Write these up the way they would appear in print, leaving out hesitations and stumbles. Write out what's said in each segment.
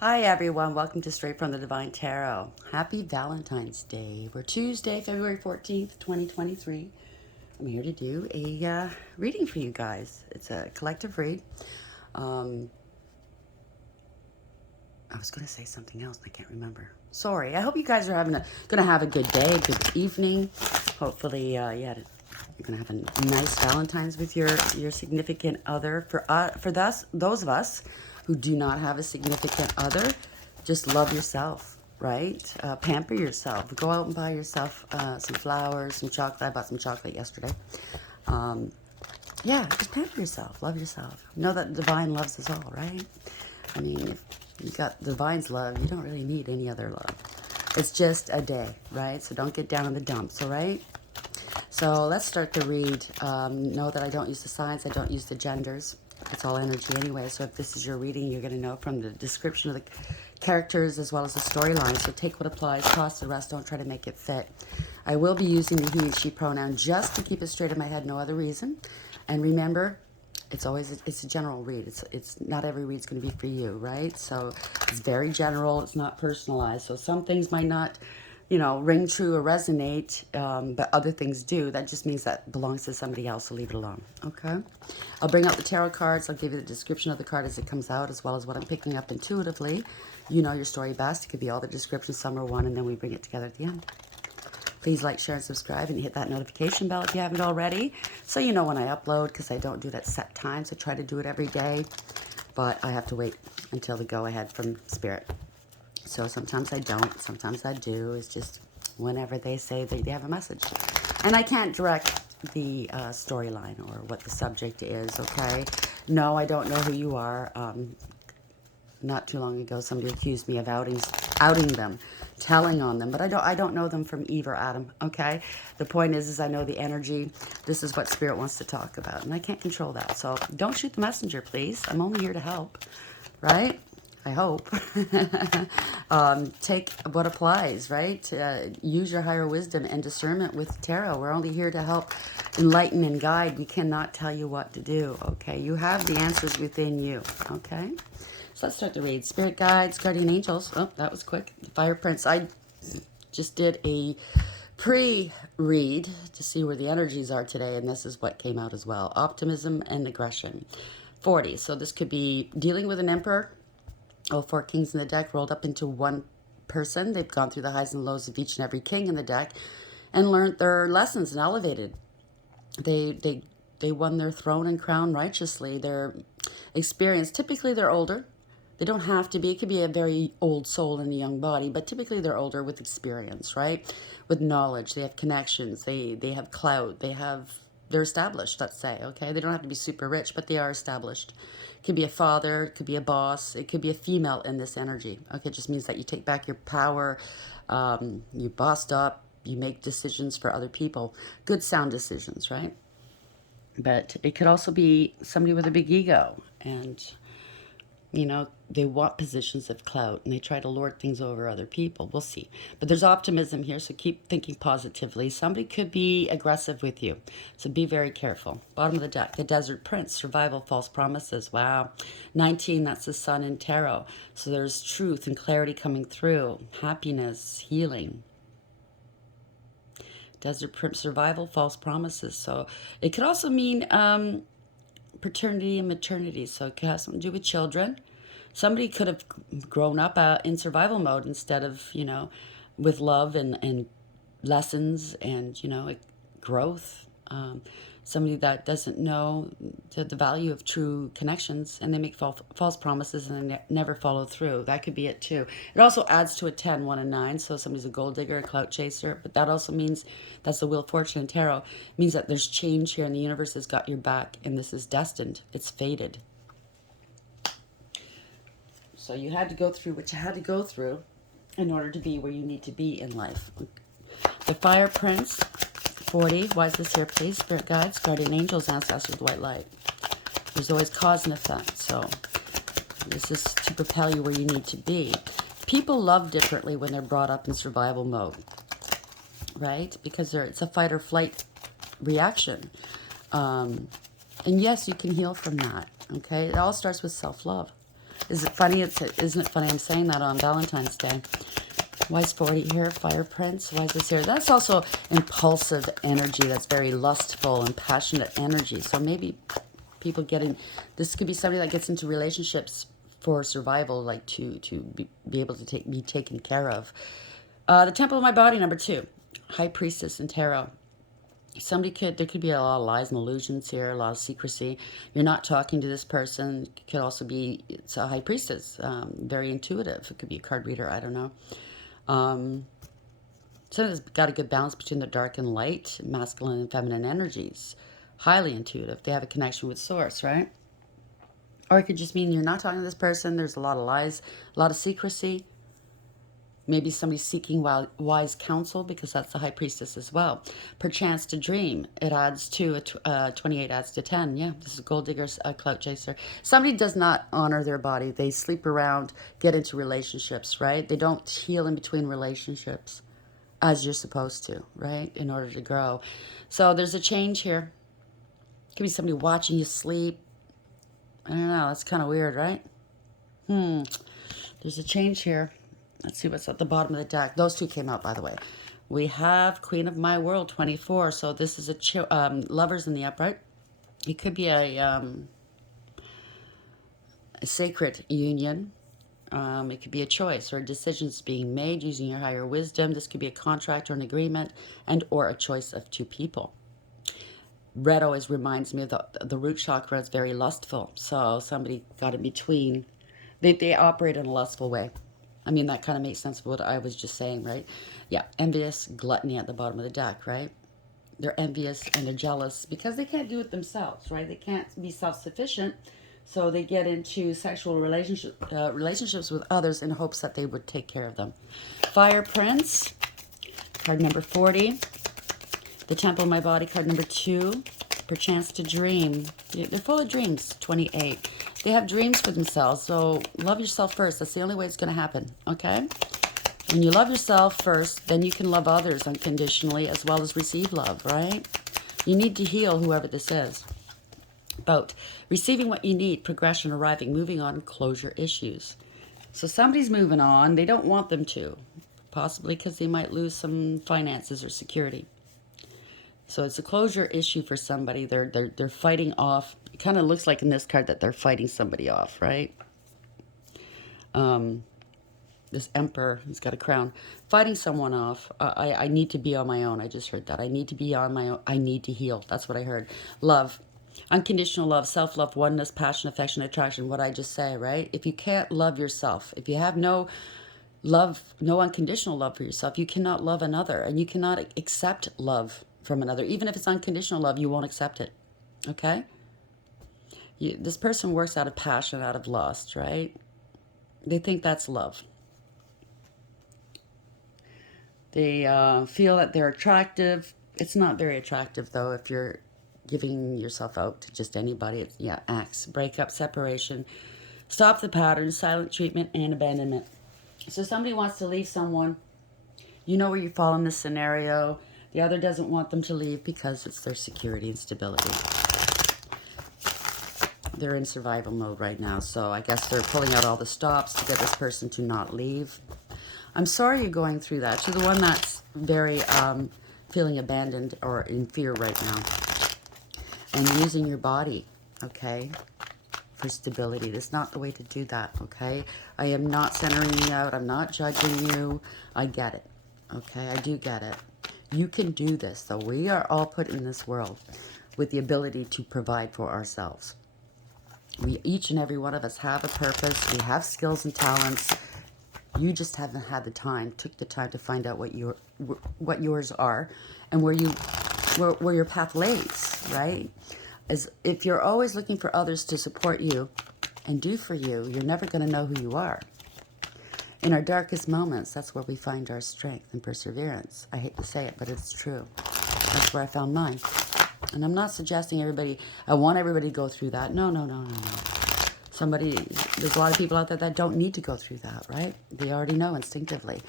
Hi everyone, welcome to Straight from the Divine Tarot. Happy Valentine's Day. We're Tuesday, February 14th, 2023. I'm here to do a reading for you guys. It's a collective read. Um, I was going to say something else and I can't remember. Sorry. I hope you guys are gonna have a good day, a good evening. Hopefully, you're gonna have a nice Valentine's with your significant other. For those of us who do not have a significant other, just love yourself, right? Pamper yourself. Go out and buy yourself some flowers, some chocolate. I bought some chocolate yesterday. Um, yeah, just pamper yourself. Love yourself. Know that divine loves us all, right? I mean, if you got divine's love, you don't really need any other love. It's just a day, right? So don't get down in the dumps, all right? So let's start the read. Know that I don't use the signs. I don't use the genders. It's all energy anyway. So if this is your reading, you're going to know from the description of the characters as well as the storyline. So take what applies, toss the rest. Don't try to make it fit. I will be using the he and she pronoun just to keep it straight in my head, no other reason. And remember, it's a general read. It's not every read's going to be for you, right? So it's very general. It's not personalized. So some things might not, ring true or resonate, but other things do. That just means that belongs to somebody else. So leave it alone. Okay. I'll bring out the tarot cards. I'll give you the description of the card as it comes out, as well as what I'm picking up intuitively. You know your story best. It could be all the descriptions, some are one, and then we bring it together at the end. Please like, share, and subscribe, and hit that notification bell if you haven't already, so you know when I upload, because I don't do that set times. I try to do it every day, but I have to wait until the go-ahead from Spirit. So sometimes I don't, sometimes I do. It's just whenever they say that they have a message. And I can't direct the storyline or what the subject is, okay? No, I don't know who you are. Not too long ago, somebody accused me of outing them, telling on them, but I don't know them from Eve or Adam. Okay, the point is I know the energy. This is what Spirit wants to talk about, and I can't control that. So don't shoot the messenger, please. I'm only here to help, right? I hope. Take what applies, right? Use your higher wisdom and discernment with tarot. We're only here to help enlighten and guide. We cannot tell you what to do, okay? You have the answers within you, okay? So let's start the read. Spirit guides, guardian angels. Oh, that was quick. Fire prince. I just did a pre-read to see where the energies are today, and this is what came out as well. Optimism and aggression. 40. So this could be dealing with an emperor. Oh, four kings in the deck rolled up into one person. They've gone through the highs and lows of each and every king in the deck and learned their lessons and elevated. They won their throne and crown righteously. They're experienced. Typically, they're older. They don't have to be. It could be a very old soul in a young body, but typically they're older with experience, right? With knowledge. They have connections. They have clout. They're established, let's say, okay? They don't have to be super rich, but they are established. It could be a father, it could be a boss, it could be a female in this energy. Okay, it just means that you take back your power, you bossed up, you make decisions for other people. Good sound decisions, right? But it could also be somebody with a big ego and they want positions of clout and they try to lord things over other people. We'll see. But there's optimism here, so keep thinking positively. Somebody could be aggressive with you, so be very careful. Bottom of the deck, the Desert Prince, survival, false promises. Wow. 19, that's the sun in tarot. So there's truth and clarity coming through, happiness, healing. Desert Prince, survival, false promises. So it could also mean paternity and maternity. So it could have something to do with children. Somebody could have grown up in survival mode instead of, with love and lessons and, growth. Somebody that doesn't know the value of true connections and they make false promises and they never follow through. That could be it too. It also adds to a 10, 1, and 9. So somebody's a gold digger, a clout chaser. But that also means that's the Wheel of Fortune and Tarot. It means that there's change here and the universe has got your back and this is destined. It's fated. So you had to go through what you had to go through in order to be where you need to be in life. The Fire Prince, 40. Why is this here, please? Spirit guides, guardian angels, ancestors, white light. There's always cause and effect. So this is to propel you where you need to be. People love differently when they're brought up in survival mode, right? Because it's a fight or flight reaction. And yes, you can heal from that, okay? It all starts with self-love. Is it funny? Isn't it funny I'm saying that on Valentine's Day? Why is 40 here? Fire Prince. Why is this here? That's also impulsive energy. That's very lustful and passionate energy. So maybe people getting, this could be somebody that gets into relationships for survival, like to be able to be taken care of. The Temple of My Body, number 2. High Priestess in Tarot. There could be a lot of lies and illusions here, a lot of secrecy. You're not talking to this person. It could also be, it's a High Priestess, very intuitive. It could be a card reader, I don't know. Somebody's got a good balance between the dark and light, masculine and feminine energies. Highly intuitive. They have a connection with source, right? Or it could just mean you're not talking to this person. There's a lot of lies, a lot of secrecy. Maybe somebody's seeking wise counsel, because that's the High Priestess as well. Perchance to dream. It adds to, 28 adds to 10. Yeah, this is Gold Digger's Clout Chaser. Somebody does not honor their body. They sleep around, get into relationships, right? They don't heal in between relationships as you're supposed to, right? In order to grow. So there's a change here. Could be somebody watching you sleep. I don't know. That's kind of weird, right? There's a change here. Let's see what's at the bottom of the deck. Those two came out, by the way. We have Queen of My World, 24. So this is Lovers in the upright. It could be a sacred union. It could be a choice or decisions being made using your higher wisdom. This could be a contract or an agreement, and or a choice of two people. Red always reminds me of the root chakra. It's very lustful. So somebody got in between. They operate in a lustful way. I mean, that kind of makes sense of what I was just saying, right? Yeah, envious, gluttony at the bottom of the deck, right? They're envious and they're jealous because they can't do it themselves, right? They can't be self-sufficient, so they get into sexual relationships with others in hopes that they would take care of them. Fire Prince, card number 40. The Temple of My Body, card number 2. Perchance to dream. They're full of dreams, 28. They have dreams for themselves, so love yourself first. That's the only way it's going to happen, okay? When you love yourself first, then you can love others unconditionally as well as receive love, right? You need to heal whoever this is. About receiving what you need, progression, arriving, moving on, closure issues. So somebody's moving on. They don't want them to, possibly because they might lose some finances or security. So it's a closure issue for somebody. They're fighting off. It kind of looks like in this card that they're fighting somebody off, right? This Emperor, he's got a crown. Fighting someone off. I need to be on my own. I just heard that. I need to be on my own. I need to heal. That's what I heard. Love. Unconditional love, self-love, oneness, passion, affection, attraction. What I just say, right? If you can't love yourself, if you have no love, no unconditional love for yourself, you cannot love another, and you cannot accept love from another. Even if it's unconditional love, you won't accept it, okay? This person works out of passion, out of lust, right? They think that's love. They feel that they're attractive. It's not very attractive, though, if you're giving yourself out to just anybody. It's, yeah, acts, breakup, separation, stop the pattern, silent treatment, and abandonment. So somebody wants to leave someone. You know where you fall in this scenario. The other doesn't want them to leave because it's their security and stability. They're in survival mode right now, so I guess they're pulling out all the stops to get this person to not leave. I'm sorry you're going through that. To the one that's very feeling abandoned or in fear right now. And using your body, okay, for stability. That's not the way to do that, okay? I am not centering you out. I'm not judging you. I get it, okay? I do get it. You can do this, though. We are all put in this world with the ability to provide for ourselves. Each and every one of us have a purpose. We have skills and talents. You just haven't had the time, took the time to find out what yours are and where your path lays, right? As if you're always looking for others to support you and do for you, you're never going to know who you are. In our darkest moments, that's where we find our strength and perseverance. I hate to say it, but it's true. That's where I found mine. And I'm not suggesting I want everybody to go through that. No. There's a lot of people out there that don't need to go through that, right? They already know instinctively.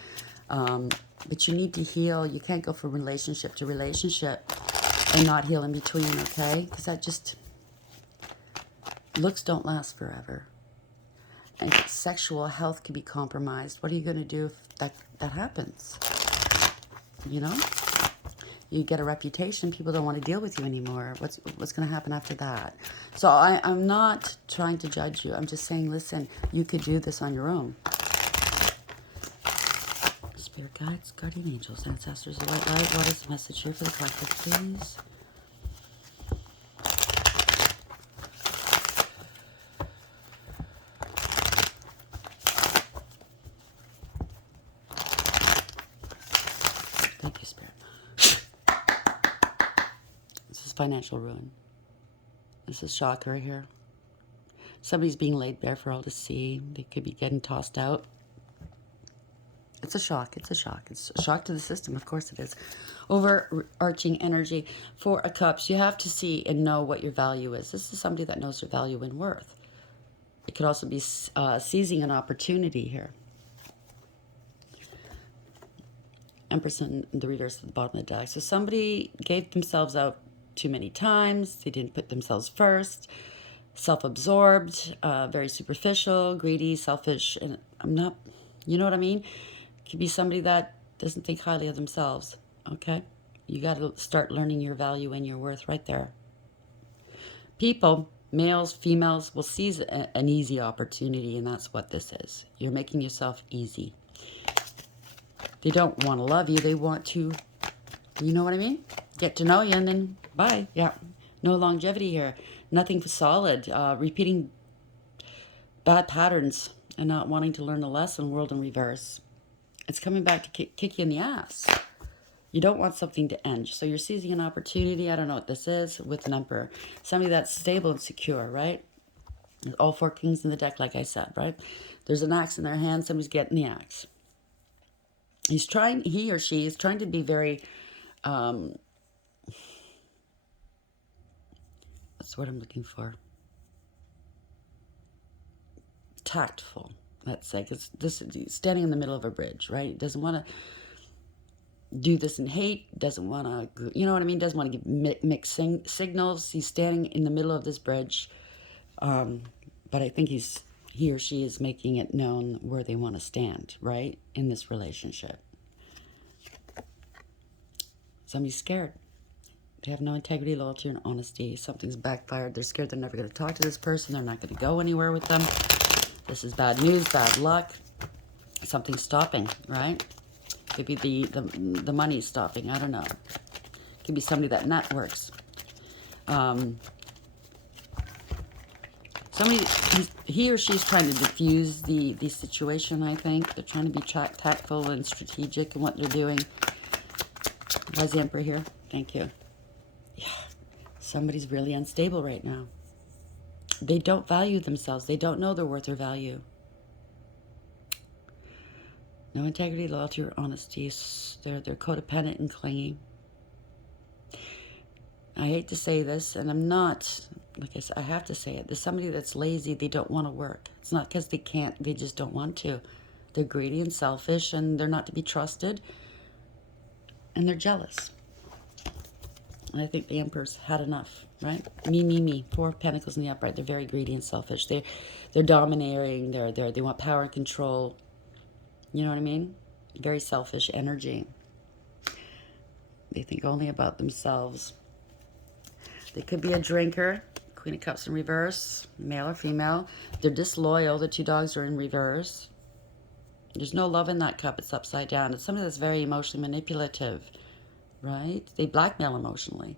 But you need to heal. You can't go from relationship to relationship and not heal in between, okay? Because that just, looks don't last forever. and sexual health can be compromised. What are you going to do if that happens? You know? You get a reputation, people don't want to deal with you anymore. What's going to happen after that? So I'm not trying to judge you. I'm just saying, listen, you could do this on your own. Spirit guides, guardian angels, ancestors, the white light. What is the message here for the collective, please? Thank you, Spirit. This is financial ruin. This is shock right here. Somebody's being laid bare for all to see. They could be getting tossed out. It's a shock. It's a shock. It's a shock to the system. Of course it is. Overarching energy. Four of Cups. You have to see and know what your value is. This is somebody that knows their value and worth. It could also be seizing an opportunity here. Empress and the reverse at the bottom of the deck. So somebody gave themselves out too many times. They didn't put themselves first. Self-absorbed, very superficial, greedy, selfish, and I'm not, you know what I mean? Could be somebody that doesn't think highly of themselves, okay? You got to start learning your value and your worth right there. People, males, females, will seize an easy opportunity, and that's what this is. You're making yourself easy. They don't want to love you. They want to, you know what I mean? Get to know you and then bye. Yeah. No longevity here. Nothing solid. Repeating bad patterns and not wanting to learn a lesson. World in reverse. It's coming back to kick you in the ass. You don't want something to end. So you're seizing an opportunity. I don't know what this is with an Emperor. Somebody that's stable and secure, right? All four kings in the deck, like I said, right? There's an axe in their hand. Somebody's getting the axe. He or she is trying to be very, that's what I'm looking for. Tactful, let's say, because this is standing in the middle of a bridge, right? Doesn't want to do this in hate, doesn't want to, you know what I mean? Doesn't want to give mixed signals. He's standing in the middle of this bridge, but I think he or she is making it known where they want to stand, right, in this relationship. Somebody's scared. They have no integrity, loyalty, and honesty. Something's backfired. They're scared they're never going to talk to this person. They're not going to go anywhere with them. This is bad news, bad luck. Something's stopping, right? Could be the money stopping. I don't know. Could be somebody that networks. Somebody, he or she's trying to diffuse the situation, I think. They're trying to be tactful and strategic in what they're doing. Why's the Emperor here? Thank you. Yeah, somebody's really unstable right now. They don't value themselves. They don't know their worth or value. No integrity, loyalty, or honesty. They're codependent and clingy. I hate to say this, and I'm not, like I said, I have to say it. There's somebody that's lazy. They don't want to work. It's not because they can't. They just don't want to. They're greedy and selfish, and they're not to be trusted. And they're jealous. And I think the Emperor's had enough, right? Me. Four of Pentacles in the upright. They're very greedy and selfish. They're domineering. They want power and control. You know what I mean? Very selfish energy. They think only about themselves. They could be a drinker. Queen of Cups in reverse. Male or female. They're disloyal. The two dogs are in reverse. There's no love in that cup. It's upside down. It's something that's very emotionally manipulative, right? They blackmail emotionally.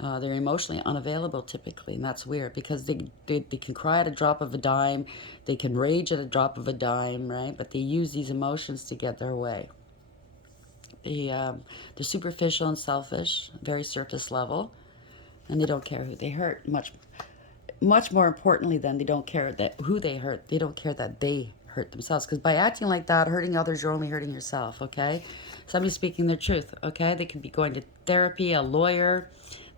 They're emotionally unavailable typically, and that's weird because they can cry at a drop of a dime. They can rage at a drop of a dime, right? But they use these emotions to get their way. They're superficial and selfish, very surface level, and they don't care who they hurt. Much more importantly than they don't care that who they hurt. They don't care that they hurt themselves, because by acting like that, hurting others, you're only hurting yourself. Okay, somebody's speaking their truth. Okay, they could be going to therapy, a lawyer.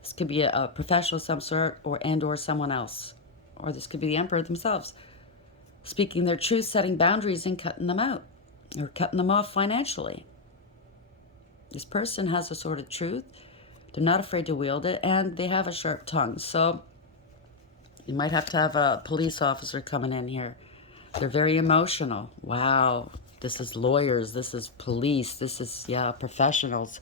This could be a professional of some sort, or someone else, or this could be the Emperor themselves, speaking their truth, setting boundaries, and cutting them out, or cutting them off financially. This person has a sort of truth. They're not afraid to wield it, and they have a sharp tongue. So you might have to have a police officer coming in here. They're very emotional. Wow. This is lawyers. This is police. This is, yeah, professionals.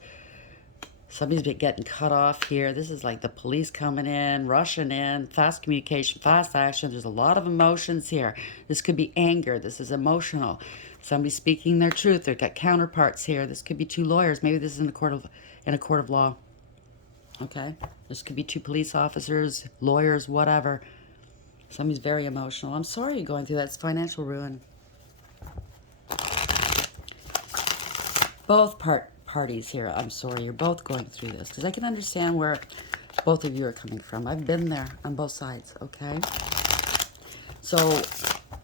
Somebody's been getting cut off here. This is like the police coming in, rushing in, fast communication, fast action. There's a lot of emotions here. This could be anger. This is emotional. Somebody speaking their truth. They've got counterparts here. This could be two lawyers. Maybe this is in a court of law. Okay? This could be two police officers, lawyers, whatever. Somebody's very emotional. I'm sorry you're going through that. It's financial ruin. Both parties here, I'm sorry, you're both going through this. Because I can understand where both of you are coming from. I've been there on both sides, okay? So,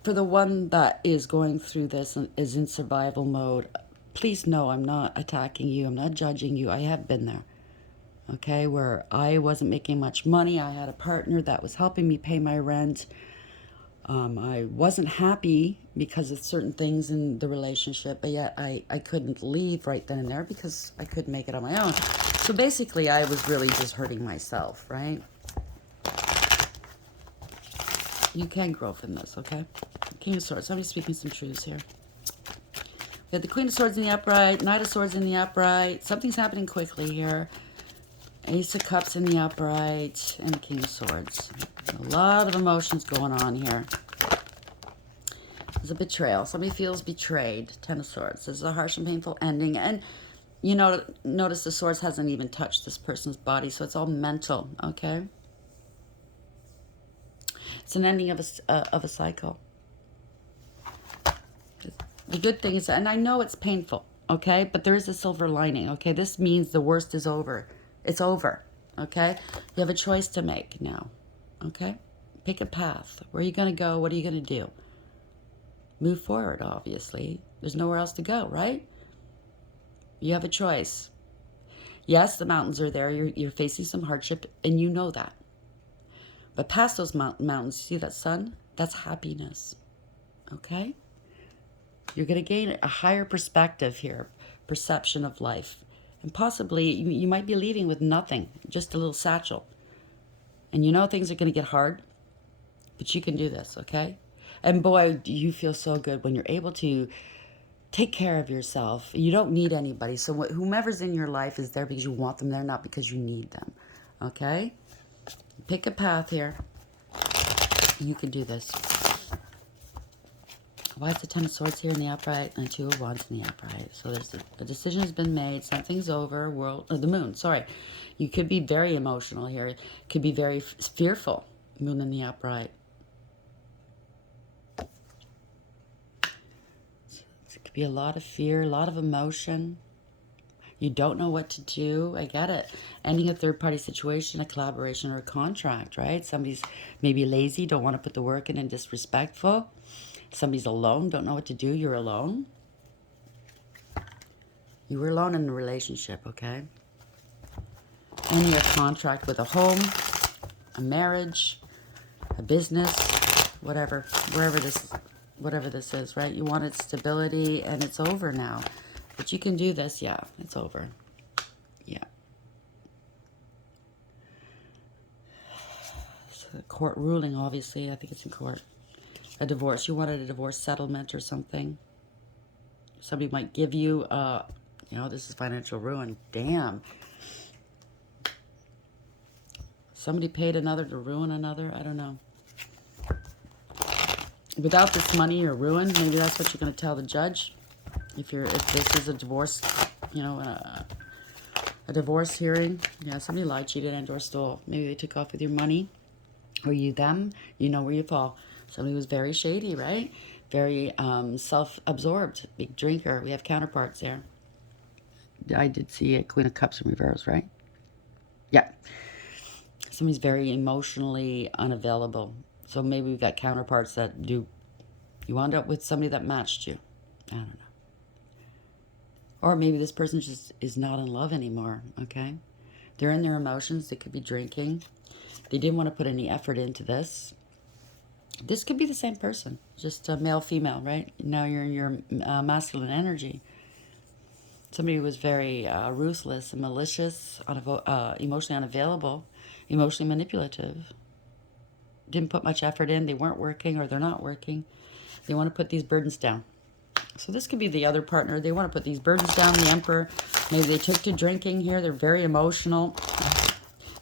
for the one that is going through this and is in survival mode, please know I'm not attacking you. I'm not judging you. I have been there, okay? Where I wasn't making much money. I had a partner that was helping me pay my rent. I wasn't happy because of certain things in the relationship, but yet I couldn't leave right then and there because I couldn't make it on my own. So basically, I was really just hurting myself, right? You can grow from this, okay? King of Swords. Somebody's speaking some truths here. We have the Queen of Swords in the upright, Knight of Swords in the upright. Something's happening quickly here. Ace of Cups in the upright, and the King of Swords. A lot of emotions going on here. There's a betrayal. Somebody feels betrayed. Ten of Swords. This is a harsh and painful ending. And you know, notice the swords hasn't even touched this person's body, so it's all mental, okay? It's an ending of a cycle. The good thing is, and I know it's painful, okay? But there is a silver lining, okay? This means the worst is over. It's over, okay? You have a choice to make now, okay? Pick a path. Where are you going to go? What are you going to do? Move forward, obviously. There's nowhere else to go, right? You have a choice. Yes, the mountains are there. You're facing some hardship, and you know that. But past those mountains, see that sun? That's happiness, okay? You're going to gain a higher perspective here, perception of life. And possibly you might be leaving with nothing, just a little satchel. And you know things are going to get hard, but you can do this, okay? And boy, do you feel so good when you're able to take care of yourself. You don't need anybody. So whomever's in your life is there because you want them there, not because you need them, okay? Pick a path here. You can do this. Why is the Ten of Swords here in the upright and Two of Wands in the upright? So there's a decision has been made. Something's over. The moon. Sorry, you could be very emotional here. Could be very fearful. Moon in the upright. It could be a lot of fear, a lot of emotion. You don't know what to do. I get it. Ending a third-party situation, a collaboration, or a contract, right? Somebody's maybe lazy, don't want to put the work in, and disrespectful. Somebody's alone, don't know what to do. You're alone. You were alone in a relationship, okay? Ending a contract with a home, a marriage, a business, whatever, whatever this is, right? You wanted stability, and it's over now. But you can do this, yeah, it's over. Yeah. So the court ruling, obviously, I think it's in court. A divorce. You wanted a divorce settlement or something. Somebody might give you, you know, this is financial ruin. Damn. Somebody paid another to ruin another. I don't know. Without this money, you're ruined. Maybe that's what you're going to tell the judge. If this is a divorce, you know, a divorce hearing. Yeah, somebody lied, cheated, and or stole. Maybe they took off with your money. Or you them. You know where you fall. Somebody was very shady, right? Very self-absorbed, big drinker. We have counterparts there. I did see a Queen of Cups in reverse, right? Yeah. Somebody's very emotionally unavailable. So maybe we've got counterparts that do. You wound up with somebody that matched you. I don't know. Or maybe this person just is not in love anymore, okay? They're in their emotions. They could be drinking. They didn't want to put any effort into this. This could be the same person, just a male, female, right? Now you're in your masculine energy. Somebody who was very ruthless and malicious, emotionally unavailable, emotionally manipulative. Didn't put much effort in. They weren't working or they're not working. They want to put these burdens down. So this could be the other partner. They want to put these burdens down, the Emperor. Maybe they took to drinking here. They're very emotional.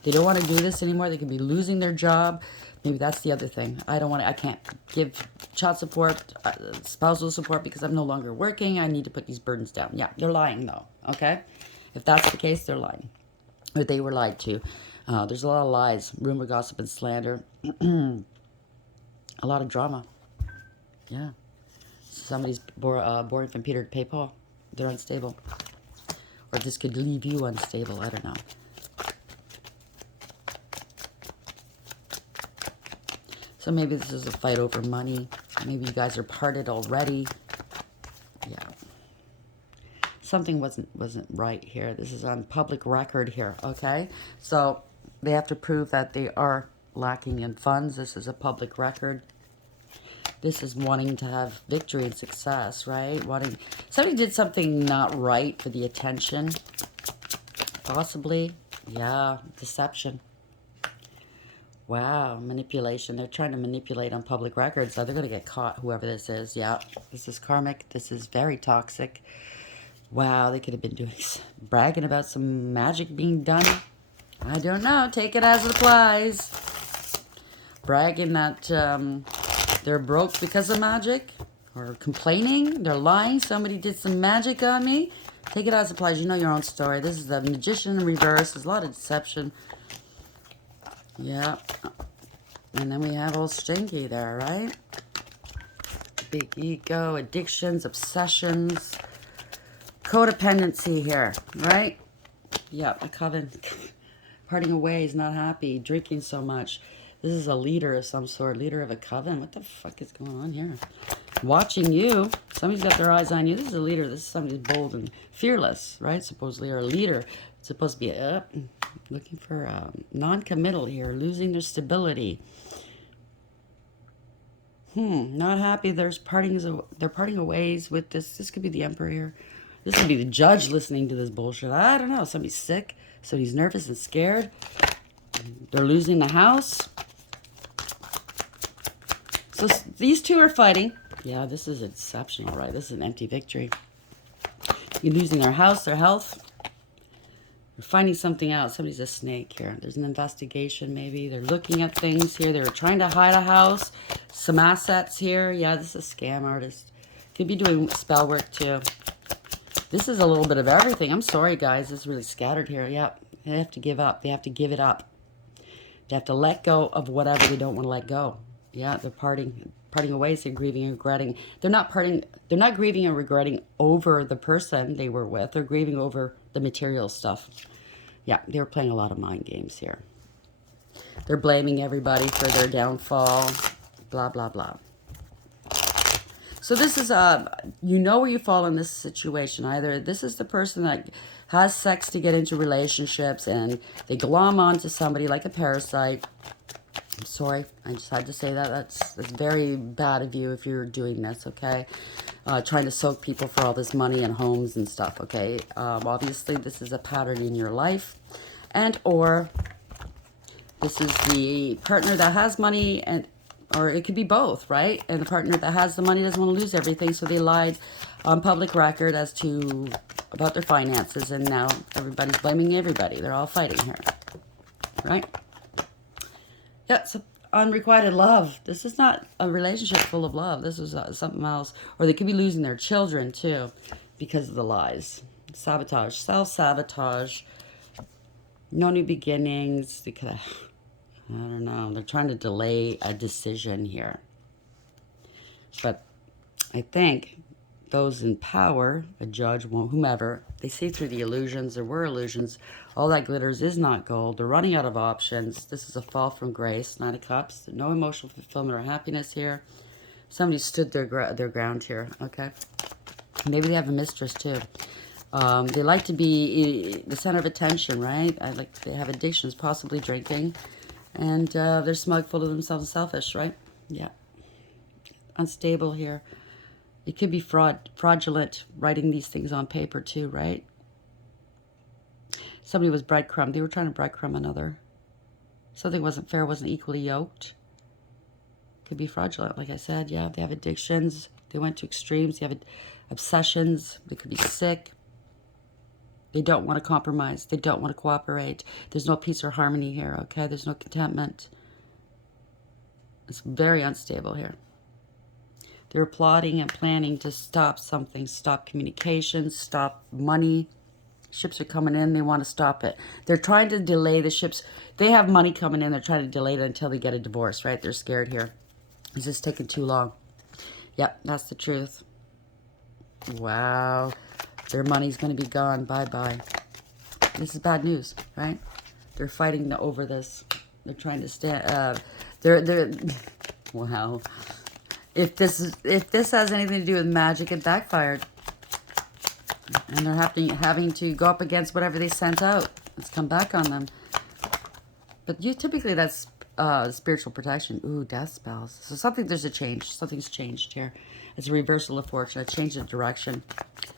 They don't want to do this anymore. They could be losing their job. Maybe that's the other thing. I can't give child support, spousal support because I'm no longer working. I need to put these burdens down. Yeah, they're lying though, okay? If that's the case, they're lying. Or they were lied to. There's a lot of lies, rumor, gossip, and slander. A lot of drama. Yeah. Somebody's born from Peter to pay Paul. They're unstable. Or this could leave you unstable. I don't know. So maybe this is a fight over money. Maybe you guys are parted already. Yeah. Something wasn't right here. This is on public record here, okay? So they have to prove that they are lacking in funds. This is a public record. This is wanting to have victory and success, right? Somebody did something not right for the attention. Possibly. Yeah, deception. Wow, manipulation. They're trying to manipulate on public records, so they're going to get caught, whoever this is. Yeah, this is karmic. This is very toxic. Wow, they could have been bragging about some magic being done. I don't know. Take it as it applies. Bragging that they're broke because of magic, or complaining. They're lying. Somebody did some magic on me. Take it as it applies. You know your own story. This is the Magician in reverse. There's a lot of deception. Yeah. And then we have old Stinky there, right? Big ego, addictions, obsessions, codependency here, right? Yeah, a coven. Parting away, he's not happy, drinking so much. This is a leader of some sort, leader of a coven. What the fuck is going on here? Watching you. Somebody's got their eyes on you. This is a leader. This is somebody bold and fearless, right? Supposedly, or a leader. It's supposed to be looking for non-committal here, losing their stability. Not happy. They're parting ways with this. This could be the Emperor here. This could be the judge listening to this bullshit. I don't know. Somebody's sick. Somebody's nervous and scared. They're losing the house. So these two are fighting. Yeah, this is a deception, all right. This is an empty victory. You're losing their house, their health. You're finding something out. Somebody's a snake here. There's an investigation maybe. They're looking at things here. They were trying to hide a house. Some assets here. Yeah, this is a scam artist. Could be doing spell work too. This is a little bit of everything. I'm sorry, guys. It's really scattered here. Yeah, they have to give up. They have to give it up. They have to let go of whatever they don't want to let go. Yeah, they're parting away. So they're grieving and regretting. They're not grieving and regretting over the person they were with. They're grieving over the material stuff. Yeah, they were playing a lot of mind games here. They're blaming everybody for their downfall. Blah, blah, blah. So this is, you know where you fall in this situation. Either this is the person that has sex to get into relationships and they glom onto somebody like a parasite. I'm sorry, I just had to say that. That's very bad of you if you're doing this, okay? Trying to soak people for all this money and homes and stuff, okay? Obviously, this is a pattern in your life. And or this is the partner that has money, or it could be both, right? And the partner that has the money doesn't want to lose everything, so they lied on public record about their finances, and now everybody's blaming everybody. They're all fighting here, right? Yeah, it's unrequited love. This is not a relationship full of love. This is something else. Or they could be losing their children, too, because of the lies. Sabotage, self-sabotage, no new beginnings. Because, I don't know. They're trying to delay a decision here. But I think those in power, a judge, whomever, they see through the illusions. There were illusions. All that glitters is not gold. They're running out of options. This is a fall from grace. 9 of Cups. No emotional fulfillment or happiness here. Somebody stood their ground here, okay? Maybe they have a mistress, too. They like to be the center of attention, right? They have addictions, possibly drinking. And they're smug, full of themselves, and selfish, right? Yeah. Unstable here. It could be fraudulent, writing these things on paper too, right? Somebody was breadcrumb. They were trying to breadcrumb another. Something wasn't fair, wasn't equally yoked. could be fraudulent, like I said. Yeah, they have addictions. They went to extremes. They have obsessions. They could be sick. They don't want to compromise. They don't want to cooperate. There's no peace or harmony here, okay? There's no contentment. It's very unstable here. They're plotting and planning to stop something, stop communication, stop money. Ships are coming in. They want to stop it. They're trying to delay the ships. They have money coming in. They're trying to delay it until they get a divorce, right? They're scared here. This is taking too long. Yep, that's the truth. Wow. Their money's going to be gone. Bye-bye. This is bad news, right? They're fighting over this. They're trying to stand... Wow. If this has anything to do with magic, it backfired. And they're having to go up against whatever they sent out. It's come back on them. But typically that's spiritual protection. Ooh, death spells. So there's a change. Something's changed here. It's a reversal of fortune, a change of direction.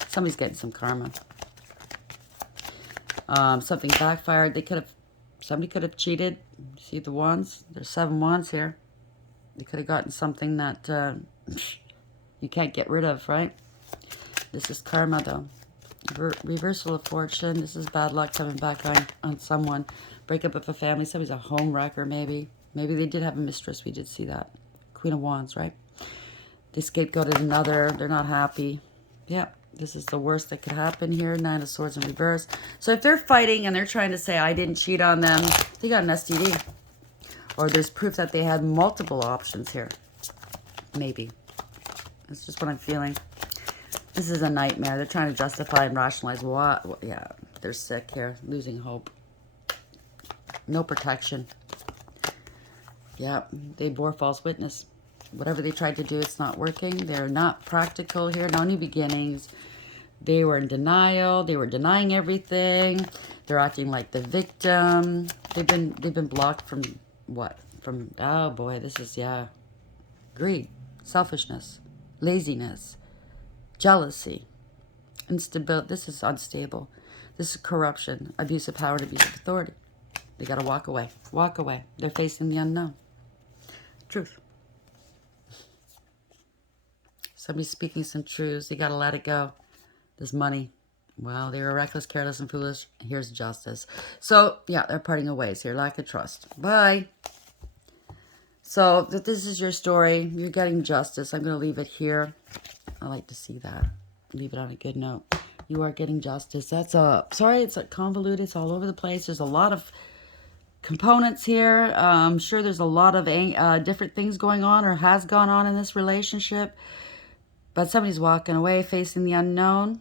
Somebody's getting some karma. Something backfired. Somebody could have cheated. See the wands? There's 7 wands here. They could have gotten something that you can't get rid of, right? This is karma, though. Reversal of fortune. This is bad luck coming back on someone. Breakup of a family. Somebody's a home wrecker, maybe. Maybe they did have a mistress. We did see that. Queen of Wands, right? They scapegoated another. They're not happy. Yeah, this is the worst that could happen here. 9 of Swords in reverse. So if they're fighting and they're trying to say, I didn't cheat on them, they got an STD. Or there's proof that they had multiple options here. Maybe. That's just what I'm feeling. This is a nightmare. They're trying to justify and rationalize what. Yeah, they're sick here. Losing hope. No protection. Yeah, they bore false witness. Whatever they tried to do, it's not working. They're not practical here. No new beginnings. They were in denial. They were denying everything. They're acting like the victim. They've been blocked from what? From, oh boy, this is, yeah. Greed, selfishness, laziness, jealousy, instability. This is unstable. This is corruption, abuse of power, and abuse of authority. They got to walk away. Walk away. They're facing the unknown. Truth. Somebody's speaking some truths. They got to let it go. This money. Well, they were reckless, careless, and foolish. Here's justice. So, yeah, they're parting of ways here. Lack of trust. Bye. So, this is your story. You're getting justice. I'm going to leave it here. I like to see that. Leave it on a good note. You are getting justice. That's sorry, it's convoluted. It's all over the place. There's a lot of components here. I'm sure there's a lot of different things going on or has gone on in this relationship. But somebody's walking away, facing the unknown.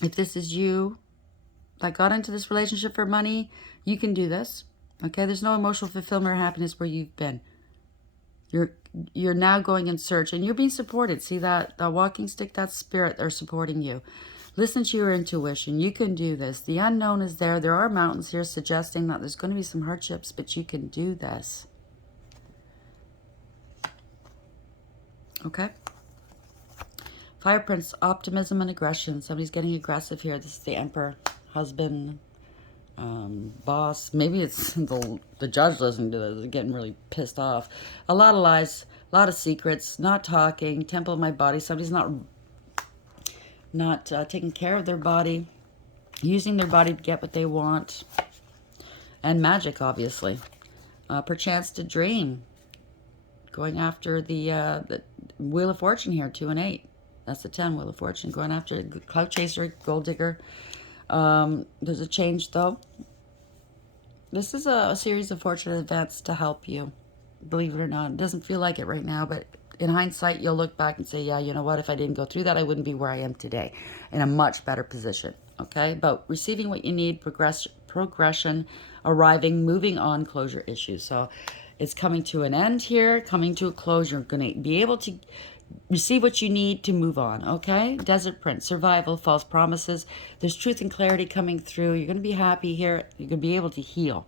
If this is you that got into this relationship for money, you can do this. Okay, there's no emotional fulfillment or happiness where you've been. You're now going in search, and you're being supported. See that walking stick, that spirit, they're supporting you. Listen to your intuition. You can do this. The unknown is there. There are mountains here suggesting that there's going to be some hardships, but you can do this. Okay? Fire Prince, optimism and aggression. Somebody's getting aggressive here. This is the Emperor, husband, boss. Maybe it's the judge listening to this. They're getting really pissed off. A lot of lies, a lot of secrets, not talking, temple of my body. Somebody's not taking care of their body, using their body to get what they want. And magic, obviously. Perchance to dream. Going after the Wheel of Fortune here, 2 and 8. That's the 10, Wheel of Fortune. Going after Cloud Chaser, Gold Digger. There's a change, though. This is a series of fortunate events to help you. Believe it or not. It doesn't feel like it right now, but in hindsight, you'll look back and say, yeah, you know what? If I didn't go through that, I wouldn't be where I am today. In a much better position. Okay? But receiving what you need, progression, arriving, moving on, closure issues. So it's coming to an end here, coming to a close. You're going to be able to receive what you need to move on, okay? Desert Prince, survival, false promises. There's truth and clarity coming through. You're going to be happy here. You're going to be able to heal.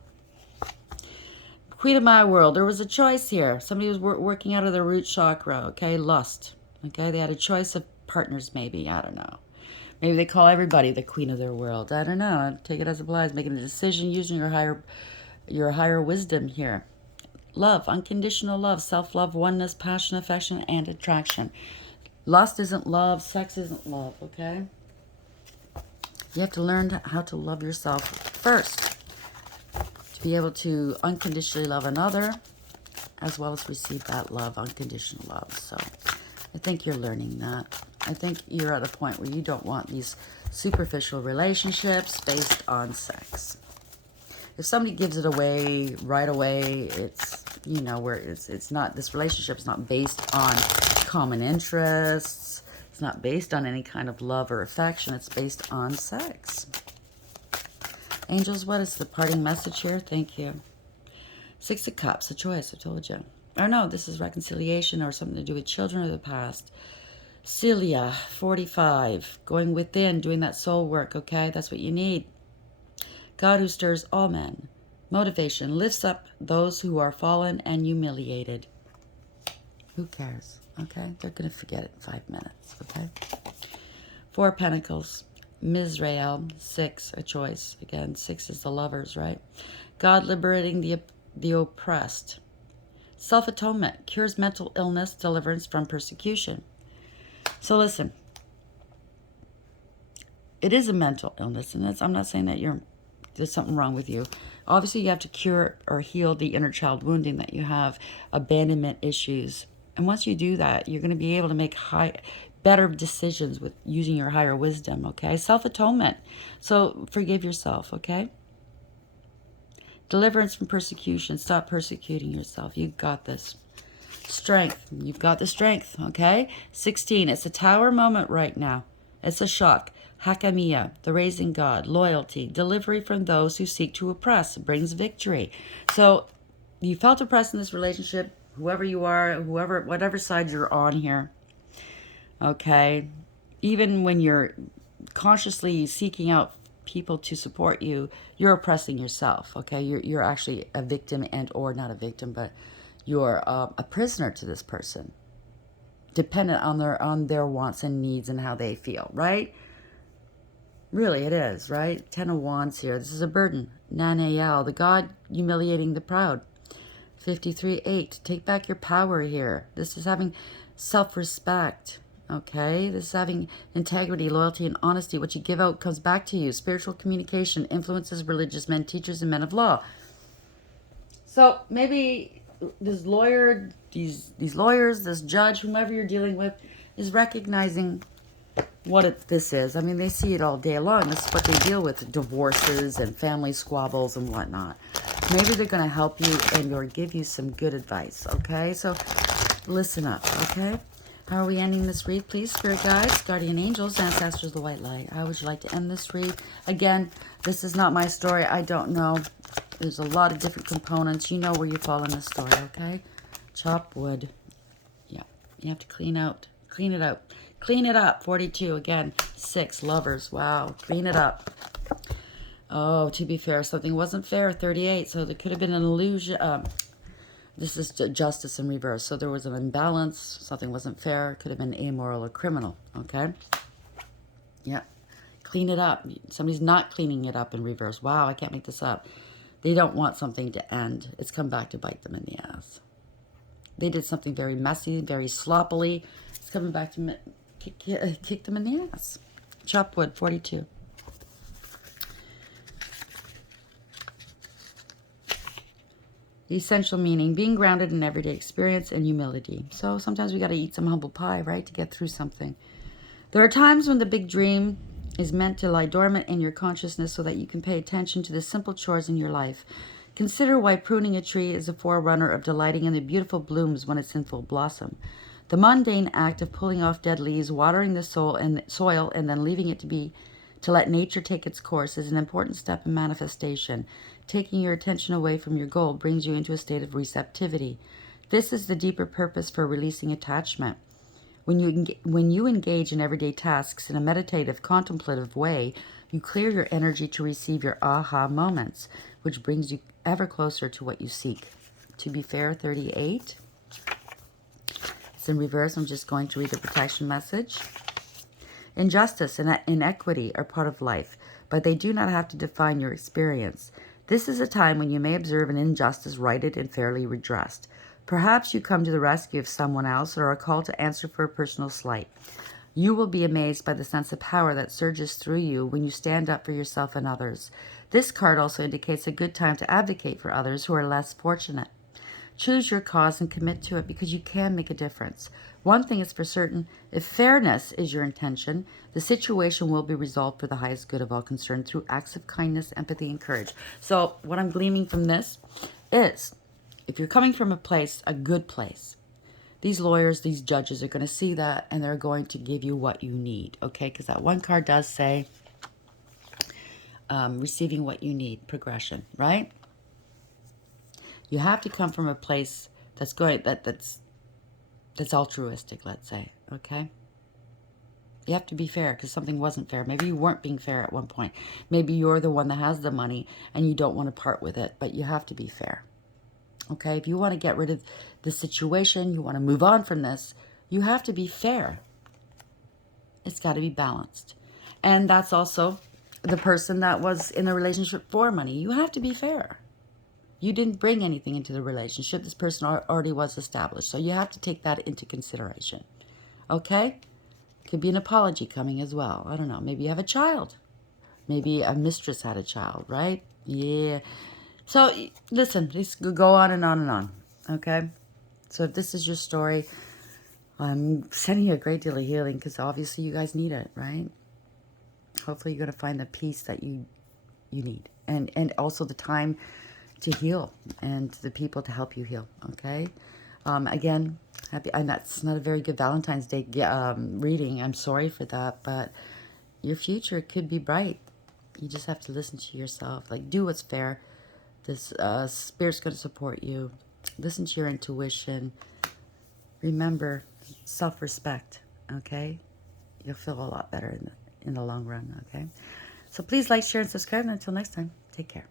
Queen of my world, there was a choice here. Somebody was working out of their root chakra, okay? Lust, okay? They had a choice of partners, maybe. I don't know. Maybe they call everybody the queen of their world. I don't know. Take it as it applies. Making a decision using your higher wisdom here. Love, unconditional love, self-love, oneness, passion, affection, and attraction. Lust isn't love. Sex isn't love, okay? You have to learn how to love yourself first to be able to unconditionally love another as well as receive that love, unconditional love. So I think you're learning that. I think you're at a point where you don't want these superficial relationships based on sex. If somebody gives it away right away, it's, you know, where it's not, this relationship is not based on common interests. It's not based on any kind of love or affection. It's based on sex. Angels, what is the parting message here? Thank you. Six of Cups, a choice, I told you. Or no, this is reconciliation or something to do with children of the past. Celia, 45, going within, doing that soul work, okay? That's what you need. God who stirs all men. Motivation, lifts up those who are fallen and humiliated. Who cares, okay? They're going to forget it in 5 minutes, okay? Four of Pentacles, Mizrael, 6, a choice. Again, 6 is the lovers, right? God liberating the oppressed. Self-atonement, cures mental illness, deliverance from persecution. So listen, it is a mental illness, and I'm not saying that there's something wrong with you. Obviously, you have to cure or heal the inner child wounding that you have, abandonment issues. And once you do that, you're going to be able to make better decisions with using your higher wisdom, okay? Self-atonement. So forgive yourself, okay? Deliverance from persecution. Stop persecuting yourself. You got this. Strength. You've got the strength, okay? 16. It's a tower moment right now. It's a shock. Hakamiya, the raising God. Loyalty. Delivery from those who seek to oppress. Brings victory. So you felt oppressed in this relationship. Whoever you are, whatever side you're on here, okay? Even when you're consciously seeking out people to support you, you're oppressing yourself, okay? You're actually a victim and or not a victim, but you're a prisoner to this person, dependent on their wants and needs and how they feel, right? Really, it is, right? 10 of Wands here. This is a burden. Nanayal, the God humiliating the proud. 53-8. Take back your power here. This is having self-respect. Okay, this is having integrity, loyalty, and honesty. What you give out comes back to you. Spiritual communication influences religious men, teachers, and men of law. So maybe this lawyer, these lawyers, this judge, whomever you're dealing with, is recognizing what this is. I mean, they see it all day long. This is what they deal with, divorces and family squabbles and whatnot. Maybe they're going to help you and or give you some good advice, okay? So listen up, okay? How are we ending this read, please? Spirit guides, guardian angels, ancestors, the white light. How would you like to end this read? Again, this is not my story. I don't know. There's a lot of different components. You know where you fall in this story, okay? Chop wood. Yeah, you have to clean it out. Clean it up. 42, again. 6, lovers. Wow, clean it up. Oh, to be fair, something wasn't fair. 38, so there could have been an illusion. This is justice in reverse. So there was an imbalance. Something wasn't fair. Could have been amoral or criminal. Okay? Yeah. Clean it up. Somebody's not cleaning it up in reverse. Wow, I can't make this up. They don't want something to end. It's come back to bite them in the ass. They did something very messy, very sloppily. It's coming back to kick them in the ass. Chop wood, 42. The essential meaning, being grounded in everyday experience and humility. So sometimes we got to eat some humble pie, right, to get through something. There are times when the big dream is meant to lie dormant in your consciousness so that you can pay attention to the simple chores in your life. Consider why pruning a tree is a forerunner of delighting in the beautiful blooms when it's in full blossom. The mundane act of pulling off dead leaves, watering the soil, and then leaving it to let nature take its course is an important step in manifestation. Taking your attention away from your goal brings you into a state of receptivity. This is the deeper purpose for releasing attachment. When you engage in everyday tasks in a meditative, contemplative way, you clear your energy to receive your aha moments, which brings you ever closer to what you seek. To be fair, 38. It's in reverse. I'm just going to read the protection message. Injustice and inequity are part of life, but they do not have to define your experience. This is a time when you may observe an injustice righted and fairly redressed. Perhaps you come to the rescue of someone else or are called to answer for a personal slight. You will be amazed by the sense of power that surges through you when you stand up for yourself and others. This card also indicates a good time to advocate for others who are less fortunate. Choose your cause and commit to it because you can make a difference. One thing is for certain, if fairness is your intention, the situation will be resolved for the highest good of all concerned through acts of kindness, empathy, and courage. So what I'm gleaming from this is, if you're coming from a place, a good place, these lawyers, these judges are going to see that and they're going to give you what you need, okay? Because that one card does say receiving what you need, progression, right? You have to come from a place that's going that's altruistic, let's say, okay? You have to be fair because something wasn't fair. Maybe you weren't being fair at one point. Maybe you're the one that has the money and you don't want to part with it, but you have to be fair. Okay, if you want to get rid of the situation, you want to move on from this, you have to be fair. It's got to be balanced. And that's also the person that was in the relationship for money. You have to be fair. You didn't bring anything into the relationship. This person already was established. So you have to take that into consideration. Okay? Could be an apology coming as well. I don't know. Maybe you have a child. Maybe a mistress had a child, right? Yeah. So listen, just go on and on and on. Okay? So if this is your story, I'm sending you a great deal of healing because obviously you guys need it, right? Hopefully you're going to find the peace that you need. And also the time to heal and the people to help you heal, okay? Again, happy. And that's not a very good Valentine's Day reading. I'm sorry for that, but your future could be bright. You just have to listen to yourself. Like, do what's fair. This spirit's going to support you. Listen to your intuition. Remember, self-respect, okay? You'll feel a lot better in the long run, okay? So please like, share, and subscribe. And until next time, take care.